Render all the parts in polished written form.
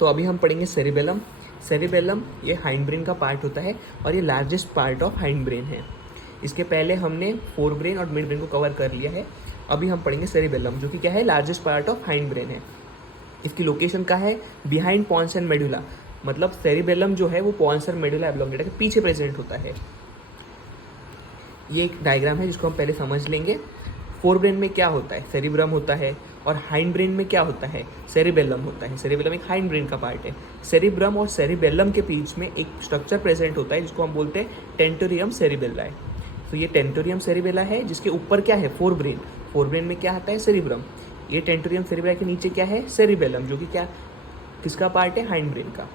तो अभी हम पढ़ेंगे सेरिबेलम। सेरिबेलम ये हाइंड ब्रेन का पार्ट होता है और ये largest part of hind brain है। इसके पहले हमने फोर ब्रेन और मिड ब्रेन को कवर कर लिया है। अभी हम पढ़ेंगे सेरिबेलम, जो कि क्या है, largest part of hind brain है। इसकी लोकेशन का है बिहाइंड पॉन्स एंड मेडुला, मतलब सेरिबेलम जो है वो पॉन्स एंड मेडुला ऑब्लोंगेटा के पीछे प्रेजेंट होता है। ये एक डायग्राम है जिसको हम पहले समझ लेंगे। फोर ब्रेन में क्या होता है, सेरिब्रम होता है, और हाइंड ब्रेन में क्या होता है, सेरिबेलम होता है। सेरिबेलम एक हाइंड ब्रेन का पार्ट है। सेरिब्रम और सेरिबेलम के बीच में एक स्ट्रक्चर प्रेजेंट होता है जिसको हम बोलते हैं टेंटोरियम सेरिबेल्लाe। तो ये टेंटोरियम सेरिबेला है जिसके ऊपर क्या है, फोर ब्रेन। फोर ब्रेन में क्या आता है, सेरिब्रम। ये टेंटोरियम सेरिबेला के नीचे क्या है, सेरिबेलम, जो कि क्या किसका पार्ट है, हाइंड ब्रेन का।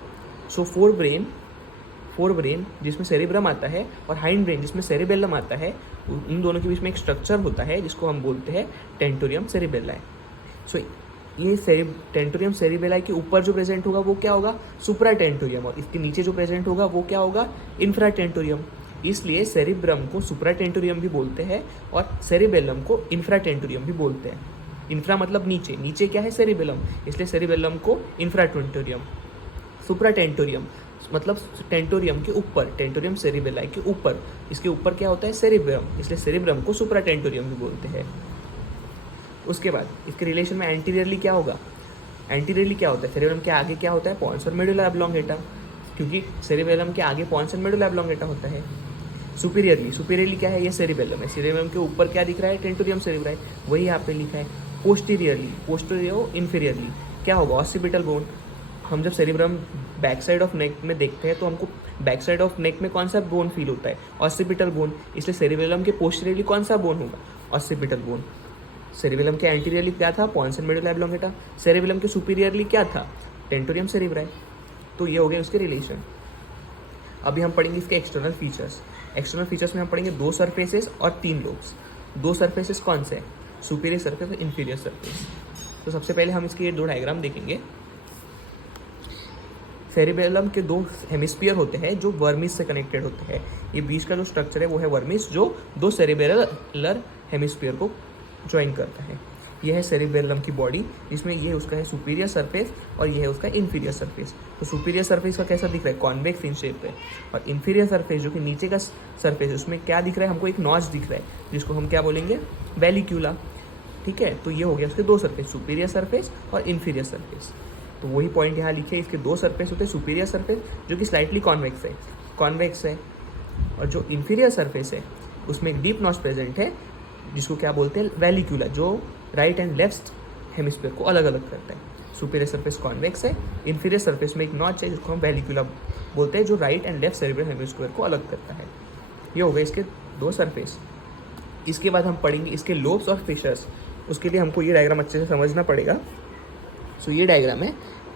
सो फोर ब्रेन जिसमें सेरिब्रम आता है और हाइंड ब्रेन जिसमें सेरिबेलम आता है, उन दोनों के बीच में एक स्ट्रक्चर होता है जिसको हम बोलते हैं टेंटोरियम सेरिबेल्लाe। सो ये टेंटोरियम सेरिबेल्लाe के ऊपर जो प्रेजेंट होगा वो क्या होगा, सुप्रा टेंटोरियम, और इसके नीचे जो प्रेजेंट होगा वो क्या होगा, इंफ्रा टेंटोरियम। इसलिए सेरिब्रम को सुप्रा टेंटोरियम भी बोलते हैं और सेरिबेलम को इंफ्रा टेंटोरियम भी बोलते हैं। इंफ्रा मतलब नीचे, नीचे क्या है, सेरिबेलम, इसलिए सेरिबेलम को इंफ्रा टेंटोरियम। सुप्रा टेंटोरियम मतलब टेंटोरियम के ऊपर, टेंटोरियम सेरिबेल्लाe के ऊपर, इसके ऊपर क्या होता है, सेरिब्रम, इसलिए सेरिब्रम को सुप्रा टेंटोरियम भी बोलते हैं। उसके बाद इसके रिलेशन में एंटीरियरली क्या होगा, एंटीरियरली क्या होता है, सेरिबेलम के आगे क्या होता है, पॉन्स और मेडुला ऑब्लोंगेटा, क्योंकि सेरिबेलम के आगे पॉन्स एंड मेडुला ऑब्लोंगेटा होता है। सुपीरियरली क्या है, ये सेरिबेलम है। सेरिबेलम के ऊपर क्या दिख रहा है, टेंटोरियम सेरिबेल्लाe, वही यहाँ पे लिखा है। पोस्टीरियर इन्फीरियरली क्या होगा, ऑसिपिटल बोन। हम जब cerebrum back side of neck में देखते हैं तो हमको बैक साइड ऑफ नेक में कौन सा बोन फील होता है, ऑसिपिटल बोन, इसलिए सेरिबेलम के पोस्टीरियरली कौन सा बोन होगा, ऑसिपिटल बोन। सेरिबेलम के एंटीरियरली क्या था, pons and medulla oblongata. Cerebellum के सुपीरियरली क्या था, टेंटोरियम सेरिब्राe। तो ये हो गए उसके रिलेशन। अभी हम पढ़ेंगे इसके एक्सटर्नल फीचर्स। एक्सटर्नल फीचर्स में हम पढ़ेंगे दो सरफेसेस और तीन लोब्स। दो सरफेसेस कौन से हैं, सुपीरियर सरफेस और इन्फीरियर सरफेस। तो सबसे पहले हम इसके ये दो डायग्राम देखेंगे। सेरिबेलम के दो हेमिस्फीयर होते हैं जो वर्मिस से कनेक्टेड होते हैं। ये बीच का जो स्ट्रक्चर है वो है वर्मिस, जो दो सेरिबेलर हेमिस्फीयर को ज्वाइन करता है। यह है सेरिबेलम की बॉडी, जिसमें ये उसका है सुपीरियर सरफेस और ये है उसका इन्फीरियर सरफेस। तो सुपीरियर सरफेस का कैसा दिख रहा है, कॉन्वेक्स इन शेप है, और इन्फीरियर सरफेस जो कि नीचे का सरफेस है उसमें क्या दिख रहा है, हमको एक नॉच दिख रहा है जिसको हम क्या बोलेंगे, वेलिक्यूला। ठीक है, तो ये हो गया उसके दो सरफेस, सुपीरियर सरफेस और इन्फीरियर सरफेस। तो वही पॉइंट यहाँ लिखे, इसके दो सरफेस होते हैं, सुपीरियर सरफेस जो कि स्लाइटली कॉन्वेक्स है, और जो इन्फीरियर सरफेस है उसमें एक डीप नॉच प्रेजेंट है जिसको क्या बोलते हैं, वेलिक्यूला, जो राइट एंड लेफ्ट हेमिस्फीयर को अलग अलग करता है। सुपीरियर सरफेस कॉन्वेक्स है, इन्फीरियर सरफेस में एक नॉच है जिसको हम वेलिक्यूला बोलते हैं, जो right and left cerebral hemisphere को अलग करता है। ये हो गए इसके दो सरफेस। इसके बाद हम पढ़ेंगे इसके लोब्स और फिशर्स। उसके लिए हमको ये डायग्राम अच्छे से समझना पड़ेगा। सो ये डायग्राम है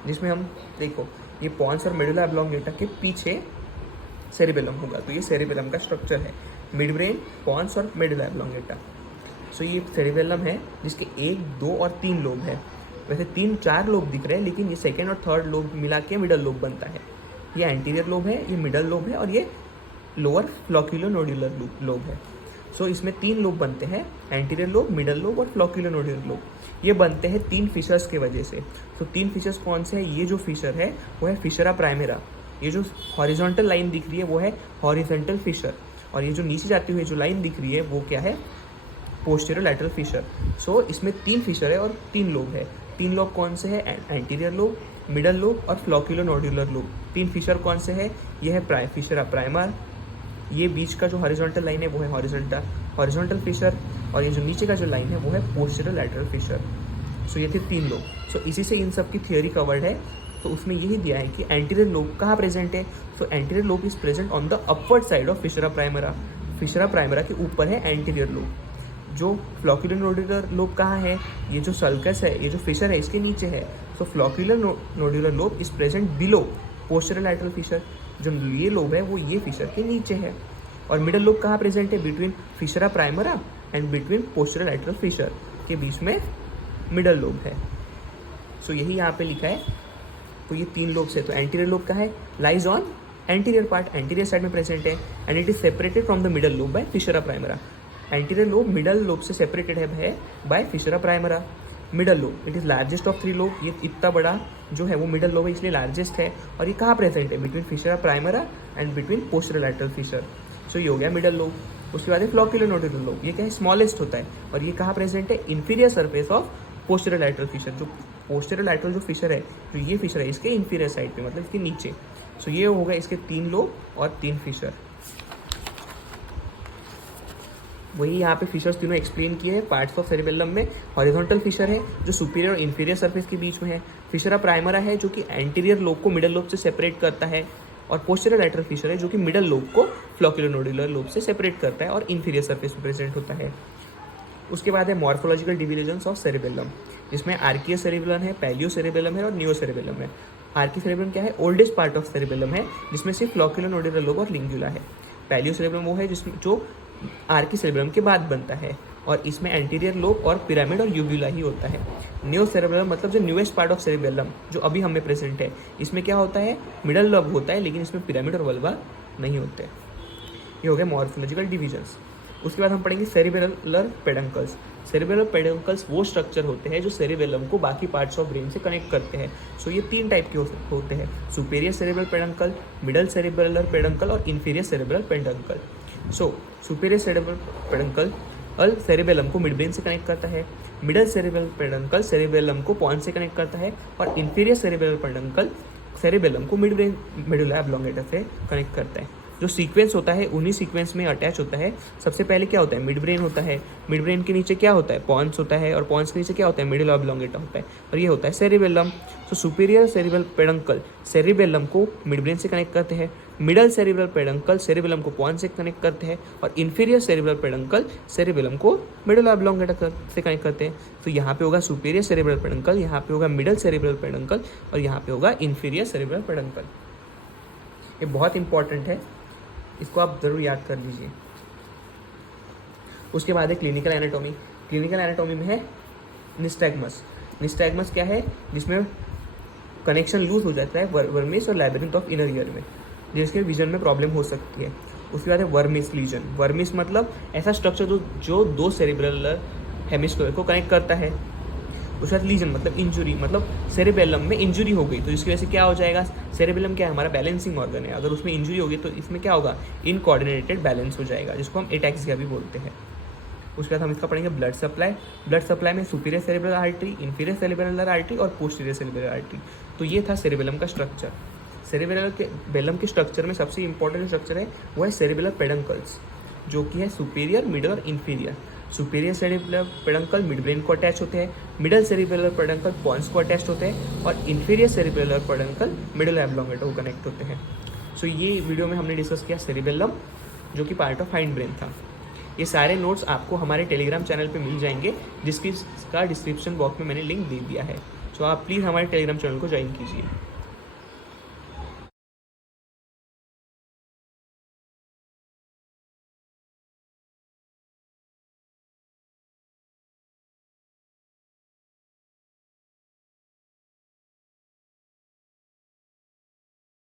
जिसमें हम देखो, ये पॉन्स और मेडुला ऑब्लोंगेटा के पीछे सेरिबेलम होगा, तो ये सेरिबेलम का स्ट्रक्चर है, मिड ब्रेन, पॉन्स और मेडुला ऑब्लोंगेटा। सो ये सेरिबेलम है जिसके 1, 2 और 3 लोब है। वैसे 3-4 लोब दिख रहे हैं, लेकिन ये सेकेंड और थर्ड लोब मिला के मिडल लोब बनता है। ये एंटीरियर लोब है, ये मिडल लोब है, और ये लोअर फ्लॉक्यूलो-नोड्यूलर लोब है। सो इसमें 3 लोब बनते हैं, एंटीरियर लोब, मिडल लोब और फ्लॉक्यूलो-नोड्यूलर लोब। ये बनते हैं 3 फिशर्स के वजह से। तो 3 फिशर्स कौन से हैं, ये जो फिशर है वो है फिशरा प्राइमेरा। ये जो हॉरिजॉन्टल लाइन दिख रही है वो है हॉरिजॉन्टल फिशर, और ये जो नीचे जाती हुई जो लाइन दिख रही है वो क्या है, पोस्टीरियर लैटरल फिशर। सो इसमें 3 फिशर है और 3 लोब है। 3 लोब कौन से है, एंटीरियर लोब, मिडल लोब और फ्लॉक्यूलो-नोड्यूलर लोब। 3 फिशर कौन से है, ये है फिशरा प्राइमर, ये बीच का जो हॉरिजॉन्टल लाइन है वो है हॉरिजॉन्टल फिशर, और ये जो नीचे का जो लाइन है वो है पोस्टीरियर लैटरल फिशर। सो ये थे 3 लोब। सो इसी से इन सब की थियोरी कवर्ड है। तो उसमें यही दिया है कि एंटीरियर लोब कहाँ प्रेजेंट है। So anterior lobe is present on the upward side of fissura prima. Fissura prima के ऊपर है एंटीरियर लोब। जो फ्लॉक्यूलो-नोड्यूलर लोब कहाँ है, ये जो सल्कस है, ये जो फिशर है इसके नीचे है। So flocculonodular lobe is present below posterior lateral fissure. जो ये लोब है वो ये फिशर के नीचे है। और मिडल लोब कहाँ प्रेजेंट है, between fissura prima and between posterior lateral fissure के बीच में मिडल लोब है। सो यही यहाँ पे लिखा है। तो ये 3 लोब्स है। तो एंटीरियर लोब का है, lies on anterior part, anterior side में प्रेजेंट है, and it is separated from the middle lobe by fissura prima. Anterior lobe middle lobe से सेपरेटेड है by fissura prima. Middle lobe, it is largest of 3 lobe. ये इतना बड़ा जो है वो मिडल लोब है, इसलिए लार्जेस्ट है। और ये कहाँ प्रेजेंट है? Between fissura prima and between posterolateral fissure. So ये हो गया मिडल लोब। उसके बाद है फ्लोक्यूलोनोडुलर लोब, ये क्या है? स्मॉलेस्ट होता है। और ये कहाँ प्रेजेंट है? Inferior surface of posterolateral fissure. जो पोस्टेरोलैटरल जो फिशर है, जो ये फिशर है, इसके इंफीरियर साइड पे, मतलब इसके नीचे। सो ये हो गया इसके 3 लोब और 3 फिशर। वही यहाँ पे फिशर्स तीनों एक्सप्लेन किए हैं पार्ट्स ऑफ सेरिबेलम में। हॉरिजॉन्टल फिशर है जो सुपीरियर और इंफीरियर सरफेस के बीच में है। फिशरा प्राइमरा है जो कि एंटीरियर लोब को मिडल लोब से सेपरेट करता है। और पोस्टीरियर लैटरल फिशर है जो कि मिडल लोब को फ्लोक्यूलोनोडुलर लोब से सेपरेट करता है और इंफीरियर सरफेस में प्रेजेंट होता है। उसके बाद है मॉर्फोलॉजिकल डिविजन्स ऑफ सेरिबेलम, जिसमें आर्कियस सेरिबेलम है, पैलियो सेरिबेलम है और नियो सेरिबेलम है। आर्की सेरिबेलम क्या है? ओल्डेस्ट पार्ट ऑफ सेरिबेलम है, जिसमें सिर्फ फ्लोक्यूलोनोडुलर लोब और लिंगुला है। पैलियो सेरिबेलम वो है जिसमें जो आर्की सेरिबेलम के बाद बनता है, और इसमें एंटीरियर लोब और पिरामिड और यूब्यूला ही होता है। न्यू सेरिबेलम मतलब जो न्यूएस्ट पार्ट ऑफ सेरिबेलम जो अभी हमें प्रेजेंट है, इसमें क्या होता है? मिडल लोब होता है, लेकिन इसमें पिरामिड और वल्वा नहीं होते। ये हो गया मॉर्फोलॉजिकल डिविजन्स। उसके बाद हम पढ़ेंगे सेरिबेलर पेडंकल्स। सेरिबेलर पेडंकल्स वो स्ट्रक्चर होते हैं जो सेरिबेलम को बाकी पार्ट्स ऑफ ब्रेन से कनेक्ट करते हैं। सो ये 3 टाइप के होते हैं: superior cerebral peduncle, middle cerebellar peduncle और इंफीरियर सेरिब्रल पेडंकल। सो सुपेरियर सेरिब्रल पेडंकल सेरिबेलम को मिड ब्रेन से कनेक्ट करता है, मिडल सेरिब्रल पेडंकल सेरिबेलम को पॉन्स से कनेक्ट करता है, और इंफीरियर सेरिब्रल पेडंकल सेरिबेलम को मिड ब्रेन मेडुला ऑब्लोंगेटा से कनेक्ट करता है। जो सीक्वेंस होता है उन्हीं सीक्वेंस में अटैच होता है। सबसे पहले क्या होता है? मिड ब्रेन होता है। मिड ब्रेन के नीचे क्या होता है? पॉन्स होता है, और पॉन्स के नीचे क्या होता है? मेडुला ऑब्लोंगेटा होता है, और ये होता है सेरिबेलम। तो सुपीरियर सेरिब्रल पेडंकल सेरिबेलम को मिड ब्रेन से कनेक्ट करते हैं, मिडल सेरिब्रल पेडंकल सेरिबेलम को पॉन्स से कनेक्ट करते हैं, और इंफीरियर सेरिब्रल पेडंकल सेरिबेलम को मेडुला ऑब्लोंगेटा से कनेक्ट करते हैं। तो यहाँ पे होगा सुपीरियर सेरिब्रल पेडंकल, यहाँ पे होगा मिडल सेरिब्रल पेडंकल, और यहाँ पे होगा इंफीरियर सेरिब्रल पेडंकल। ये बहुत इंपॉर्टेंट है, इसको आप ज़रूर याद कर लीजिए। उसके बाद है क्लिनिकल एनाटॉमी। क्लिनिकल एनाटॉमी में है निस्टैग्मस। निस्टैग्मस क्या है? जिसमें कनेक्शन लूज हो जाता है वर्मिस और लैबिरिंथ ऑफ इनर ईयर में, जिसके विजन में प्रॉब्लम हो सकती है। उसके बाद है वर्मिस लीजन। वर्मिस मतलब ऐसा स्ट्रक्चर जो 2 सेरिब्रलर हेमिस्फीयर को कनेक्ट करता है। उसके बाद लीजन मतलब इंजुरी, मतलब सेरिबेलम में इंजुरी हो गई तो जिसकी वजह से क्या हो जाएगा? सेरिबेलम क्या है? हमारा बैलेंसिंग ऑर्गन है। अगर उसमें इंजुरी होगी तो इसमें क्या होगा? इनकोऑर्डिनेटेड बैलेंस हो जाएगा, जिसको हम एटैक्सिया भी बोलते हैं। उसके बाद हम इसका पढ़ेंगे ब्लड सप्लाई। ब्लड सप्लाई में superior cerebral artery, inferior cerebral artery और पोस्टीरियर सेरिब्रल आर्टरी। तो ये था सेरिबेलम का स्ट्रक्चर। सेरिबेलम के स्ट्रक्चर में सबसे इंपॉर्टेंट स्ट्रक्चर है वो है सेरिबेलर पेडंकल्स, जो कि है सुपीरियर, मिडल और inferior. Superior cerebral peduncle mid brain को अटैच होते हैं, मिडल सेरिब्रल पेडंकल पॉन्स को अटैच होते हैं, और inferior cerebral peduncle middle oblongata को कनेक्ट होते हैं। सो ये वीडियो में हमने डिस्कस किया सेरिबेलम, जो कि पार्ट ऑफ हाइंड ब्रेन था। ये सारे नोट्स आपको हमारे टेलीग्राम चैनल पे मिल जाएंगे, जिसका डिस्क्रिप्शन बॉक्स में मैंने लिंक दे दिया है। सो आप प्लीज़ हमारे टेलीग्राम चैनल को ज्वाइन कीजिए।